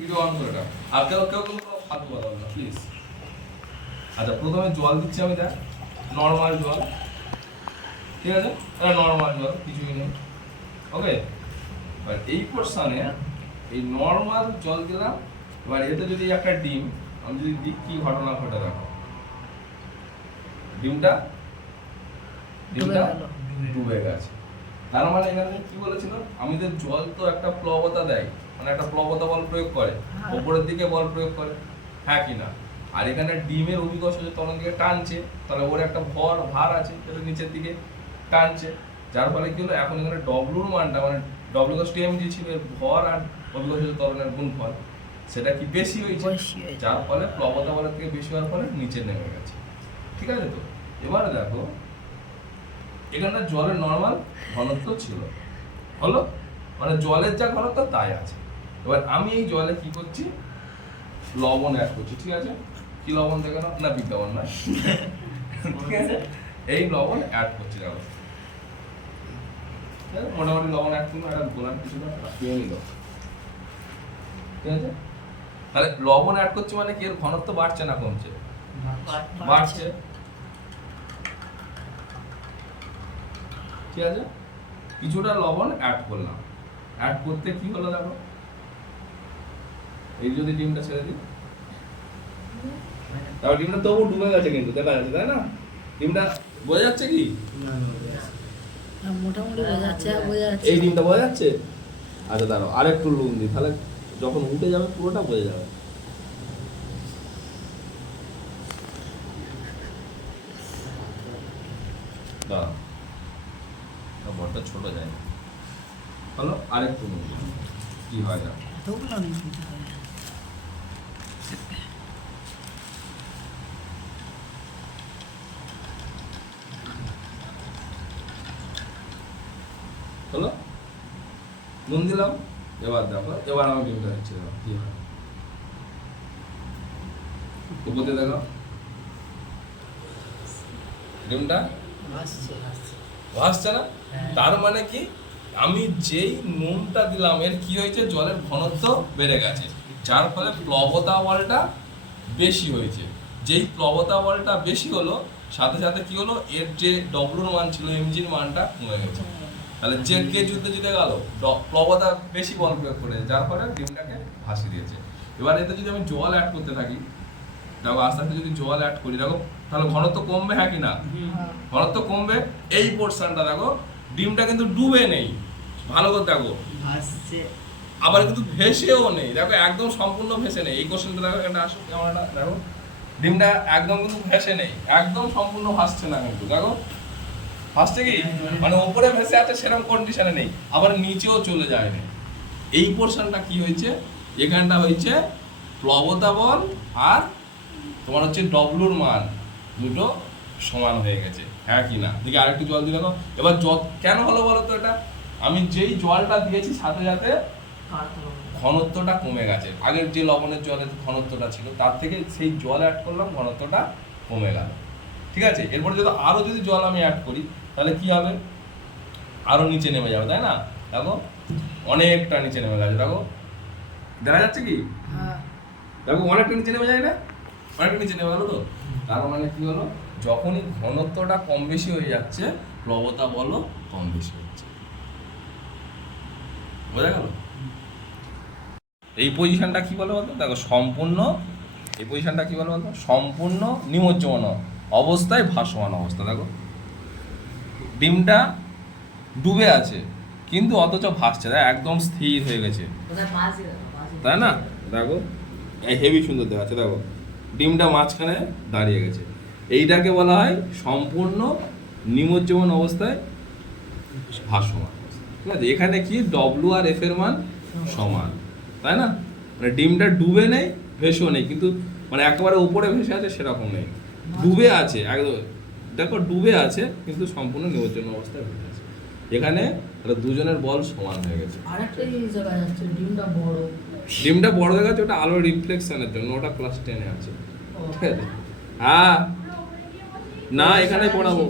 Video on করে দাও। আর কেউ কেউ ফালতু কথা না প্লিজ আচ্ছা প্রথমে জল দিচ্ছি আমি দেখ। নর্মাল জল। ঠিক আছে? এটা নর্মাল জল কিছুই নেই। ওকে এবার এই পোর্শনে এই নর্মাল জল দিলাম। এবার এতে যদি একটা ডিম আমি যদি দিই কি ঘটনা ঘটে দেখো। ডিমটা? ডিমটা ডুবে গেছে। তার মানে এখানে কি বলেছিল? আমাদের জল তো একটা প্লবতা দেয় মানে একটা প্লবতা বল প্রয়োগ করে হ্যাঁ। ওপরের দিকে বল প্রয়োগ করে হ্যাঁ কি না? আর এখানে ডিমের অভিকর্ষ যে দিকে টানছে তাহলে ওর একটা ভর ভার আছে যেটা নিচের দিকে টানছে। যার ফলে কি হলো? এখন এখানে ডব্লুর মানটা মানে ডব্লু কস টিএম যে ছিল এর ভর আর অভিকর্ষ ত্বরণের গুণফল সেটা কি বেশি হয়েছে। যার ফলে প্লবতা বলের থেকে বেশি হওয়ার ফলে নিচে নেমে গেছে। ঠিক আছে তো? এবারে দেখো এখানে জলের নর্মাল ঘনত্ব ছিল। হলো? মানে জলের যা ঘনত্ব তাই আছে। এবার আমি এই জলে কি করছি? লবণ অ্যাড করছি ঠিক আছে? কি লবণ দেখে নাও? না বিজ্ঞাপন না ঠিক আছে? এই লবণ অ্যাড করছি দেখো। আছে? মোটামুটি লবণ অ্যাড করুন একটা গোলান কিছু না শুয়ে নিল। ঠিক আছে? তাহলে লবণ অ্যাড করছি মানে কি? এর ঘনত্ব বাড়ছে না কমছে? বাড়ছে। ঠিক আছে? কিছুটা লবণ অ্যাড করলাম। অ্যাড করতে কি হলো দেখো? এই যদি ডিমটা ছেড়ে দিই। তারপর ডিমটা তবু ডুবে গেছে কিন্তু দেখা যাচ্ছে তাই না? ডিমটা বোঝা যাচ্ছে কি? মোটামুটি বোঝা যাচ্ছে বোঝা যাচ্ছে এই ডিমটা বোঝা যাচ্ছে? আচ্ছা দাঁড়াও আরেকটু লুন দিই তাহলে যখন উঠে যাবে পুরোটা বোঝা যাবে। দাঁড়াও। না, বড়টা ছোট যায় না। হলো আরেকটু কি হয় না। হলো? নুন দিলাম এবার দেখো এবার আমি ডিমটা দিচ্ছি দেখো কি হয়। উপরে দেখো। ডিমটা? আসছে, আসছে। ভাসছে না? হ্যাঁ। তার মানে কি? আমি যেই নুনটা দিলাম এর কি হয়েছে? জলের ঘনত্ব বেড়ে গেছে। যার ফলে প্লবতা বলটা বেশি হয়েছে। যেই প্লবতা বলটা বেশি হলো সাথে সাথে কি হলো? এর যে ডব্লুর মান ছিল এমজির মানটা কমে গেছে। তাহলে যে কে যুদ্ধে জিতে গেল। প্লবতা বেশি বল প্রয়োগ করে যার ফলে ডিমটাকে ভাসিয়ে দিয়েছে। এবার এতে যদি আমি জল অ্যাড করতে থাকি দেখো আস্তে আস্তে যদি জল অ্যাড করি দেখো তাহলে ঘনত্ব কমবে হ্যাঁ কি না? ঘনত্ব কমবে এই পোর্শনটা দেখো ডিমটা কিন্তু ডুবে নেই। ভালো করে দেখো। আবার কিন্তু ভেসেও নেই। দেখো একদম সম্পূর্ণ ভেসে নেই। এই কোশ্চেনটা দেখো এটা আসো ক্যামেরাটা দেখো। ডিমটা একদম কিন্তু ভেসে নেই। একদম সম্পূর্ণ ভাসছে না কিন্তু দেখো। ভাসছে কি? মানে উপরে ভেসে আছে সেরকম কন্ডিশনে নেই। আবার নিচেও চলে যায় না। এই পোর্শনটা কি হয়েছে? এখানটা হয়েছে প্লবতা বল আর তোমার হচ্ছে ডব্লুর মান দুটো সমান হয়ে গেছে হ্যাঁ কি না? দেখি আরেকটু জল দিলে তো। এবার জল কেন হলো বলো তো এটা? আমি যেই জলটা দিয়েছি সাথে সাথে ঘনত্বটা কমে গেছে। আগের যে লবণের জলের ঘনত্বটা ছিল তার থেকে সেই জল অ্যাড করলাম ঘনত্বটা কমে গেল। ঠিক আছে? এরপরে যদি আরও যদি জল আমি অ্যাড করি তাহলে কি হবে? আরও নিচে নেমে যাবে তাই না? দেখো অনেকটা নিচে নেমে গেছে দেখো। দেখা যাচ্ছে কি? হ্যাঁ, দেখো অনেকটা নিচে নেমে যায় না? অনেকটা নিচে নেমে গেলো তো? তার মানে কি হলো? যখনই ঘনত্বটা কম বেশি হয়ে যাচ্ছে প্লবতা বলো কম বেশি হচ্ছে। বোঝা গেল? এই পজিশনটা কি বলে বলতো? দেখো সম্পূর্ণ এই পজিশনটা কি বলে বলতো? সম্পূর্ণ নিমজ্জমান অবস্থায় ভাসমান অবস্থা দেখো। ডিমটা ডুবে আছে কিন্তু অথচ ভাসছে দেখ একদম স্থির হয়ে গেছে। তাই না? দেখো। হেভি সুন্দর দেখাচ্ছে দেখো। ডিমটা মাঝখানে দাঁড়িয়ে গেছে। এইটাকে বলা হয় সম্পূর্ণ নিমজ্জমান অবস্থায় ভাসমান ঠিক আছে? এখানে কি? ডব্লু আর এফ এর মান সমান। তাই না? মানে ডিমটা ডুবে নেই ভেসেও নেই কিন্তু মানে একেবারে উপরে ভেসে আছে সেরকম নেই। ডুবে আছে একদম। দেখো ডুবে আছে কিন্তু সম্পূর্ণ নিমজ্জন অবস্থায় ভেসে আছে। এখানে দুজনের বল সমান হয়ে গেছে। আরেকটা জিনিস দেখা যাচ্ছে, ডিমটা। ডিমটা বড় দেখা যাচ্ছে ওটা আলোর রিফ্লেকশনের জন্য ওটা ক্লাস টেনে আছে। ঠিক আছে? হ্যাঁ। না এখানে পড়াবো।